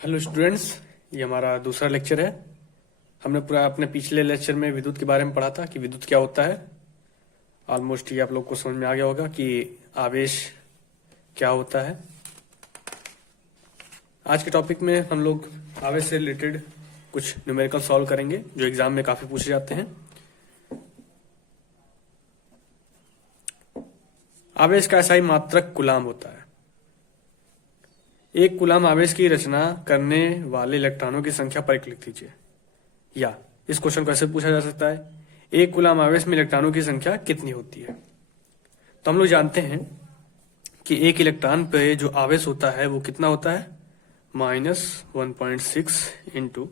Hello students, ये हमारा दूसरा लेक्चर है। हमने पूरा अपने पिछले लेक्चर में विद्युत के बारे में पढ़ा था कि विद्युत क्या होता है। ऑलमोस्ट ये आप लोग को समझ में आ गया होगा कि आवेश क्या होता है। आज के टॉपिक में हम लोग आवेश से रिलेटेड कुछ न्यूमेरिकल सॉल्व करेंगे जो एग्जाम में काफी पूछे जाते हैं। आवेश का SI मात्रक कूलाम होता है। एक कूलाम आवेश की रचना करने वाले इलेक्ट्रॉनों की संख्या पर लिख दीजिए। या इस क्वेश्चन को ऐसे पूछा जा सकता है, एक कूलाम आवेश में इलेक्ट्रॉनों की संख्या कितनी होती है। तो हम लोग जानते हैं कि एक इलेक्ट्रॉन पे जो आवेश होता है वो कितना होता है, -1.6 इंटू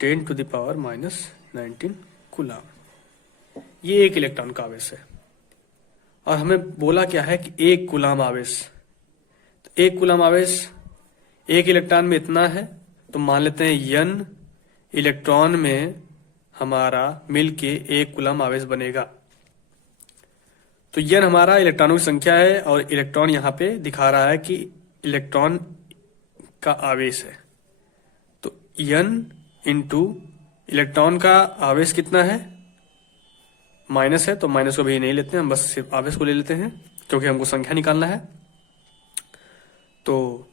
10⁻⁻19 कूलाम। ये एक इलेक्ट्रॉन का आवेश है और हमें बोला क्या है कि एक कूलाम आवेश। तो एक कूलाम आवेश एक इलेक्ट्रॉन में इतना है, तो मान लेते हैं n इलेक्ट्रॉन में हमारा मिलके एक कूलाम आवेश बनेगा। तो n हमारा इलेक्ट्रॉनों की संख्या है और इलेक्ट्रॉन यहाँ पे दिखा रहा है कि इलेक्ट्रॉन का आवेश है। तो n इंटू इलेक्ट्रॉन का आवेश कितना है, माइनस है, तो माइनस को भी नहीं लेते हैं, हम बस सिर्फ आवेश को ले लेते हैं क्योंकि हमको संख्या निकालना है। तो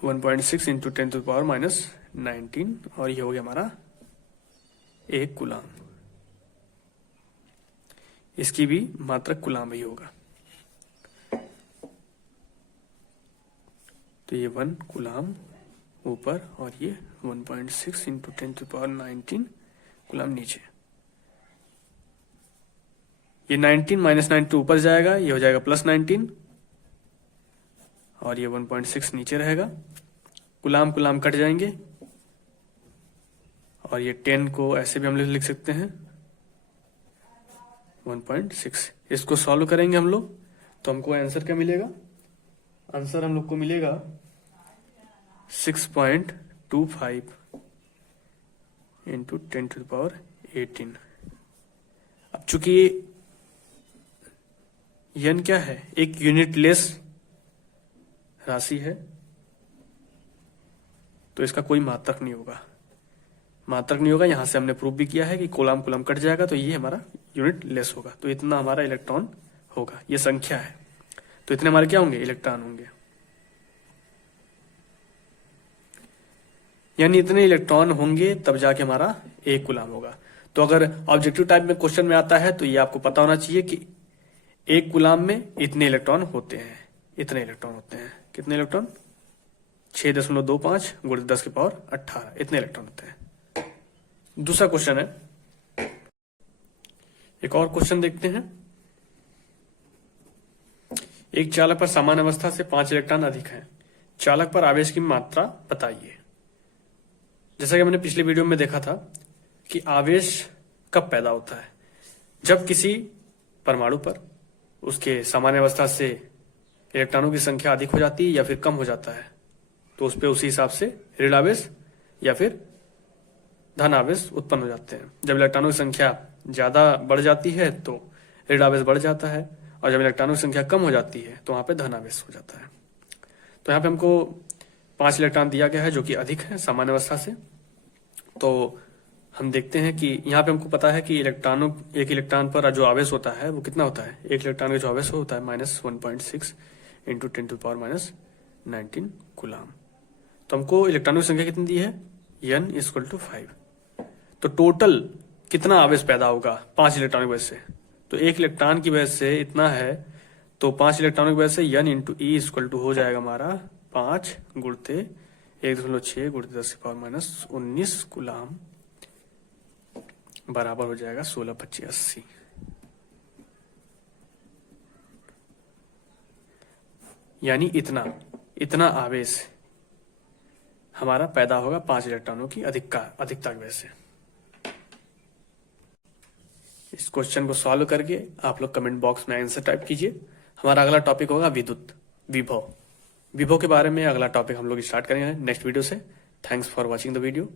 1.6 इंटू 10⁻⁻19 और ये हो गया हमारा एक कूलाम। इसकी भी मात्रक कूलाम ही होगा। तो ये 1 कूलाम ऊपर और ये 1.6 इंटू 10⁻19 कूलाम नीचे। ये 19 -19 ऊपर जाएगा, ये हो जाएगा +19 और ये 1.6 नीचे रहेगा। कूलाम कूलाम कट जाएंगे और ये 10 को ऐसे भी हम लोग लिख सकते हैं 1.6। इसको सॉल्व करेंगे हम लोग तो हमको आंसर क्या मिलेगा, आंसर हम लोग को मिलेगा 6.25 इंटू 10⁻18। अब चूंकि n क्या है, एक यूनिटलेस राशि है, तो इसका कोई मात्रक नहीं होगा। मात्रक नहीं होगा, यहां से हमने प्रूव भी किया है कि कूलाम कूलाम कट जाएगा तो ये हमारा यूनिट लेस होगा। तो इतना हमारा इलेक्ट्रॉन होगा, ये संख्या है। तो इतने हमारे क्या होंगे, इलेक्ट्रॉन होंगे, यानी इतने इलेक्ट्रॉन होंगे तब जाके हमारा एक कूलाम होगा। तो अगर ऑब्जेक्टिव टाइप में क्वेश्चन में आता है तो ये आपको पता होना चाहिए कि एक कूलाम में इतने इलेक्ट्रॉन होते हैं, इतने इलेक्ट्रॉन होते हैं। कितने इलेक्ट्रॉन, 6.25 × 10⁻18 इतने इलेक्ट्रॉन होते हैं। दूसरा क्वेश्चन है, एक और क्वेश्चन देखते हैं। एक चालक पर सामान्य अवस्था से 5 इलेक्ट्रॉन अधिक हैं। चालक पर आवेश की मात्रा बताइए। जैसा कि हमने पिछले वीडियो में देखा था कि आवेश कब पैदा होता है, जब किसी परमाणु पर उसके सामान्य अवस्था से इलेक्ट्रॉनों की संख्या अधिक हो जाती है या फिर कम हो जाता है, तो उस पर उसी हिसाब से ऋण आवेश या फिर धन आवेश उत्पन्न हो जाते हैं। जब इलेक्ट्रॉनों की संख्या ज्यादा बढ़ जाती है तो ऋण आवेश बढ़ जाता है, और जब इलेक्ट्रॉनों की संख्या कम हो जाती है तो वहां पे धन आवेश हो जाता है। तो यहाँ पे हमको 5 इलेक्ट्रॉन दिया गया है जो कि अधिक है सामान्य अवस्था से। तो हम देखते हैं कि यहाँ पे हमको पता है कि एक इलेक्ट्रॉन पर जो आवेश होता है वो कितना होता है, एक इलेक्ट्रॉन का जो आवेश होता है -1.6 इंटू 10⁻⁻19 कूलाम। तो हमको इलेक्ट्रॉनों की संख्या कितनी दी है, n = 5। तो टोटल कितना आवेश पैदा होगा 5 इलेक्ट्रॉन की वजह से, तो एक इलेक्ट्रॉन की वजह से इतना है, तो 5 इलेक्ट्रॉनों की वजह से n इंटू E = हो जाएगा हमारा 5 × 1.6 × 10⁻⁻19 कूलाम बराबर हो जाएगा 16×25=80। यानी इतना आवेश हमारा पैदा होगा 5 इलेक्ट्रॉनों की अधिकता की वजह से। इस क्वेश्चन को सॉल्व करके आप लोग कमेंट बॉक्स में आंसर टाइप कीजिए। हमारा अगला टॉपिक होगा विभव के बारे में। अगला टॉपिक हम लोग स्टार्ट करेंगे नेक्स्ट वीडियो से। Thanks for watching the video.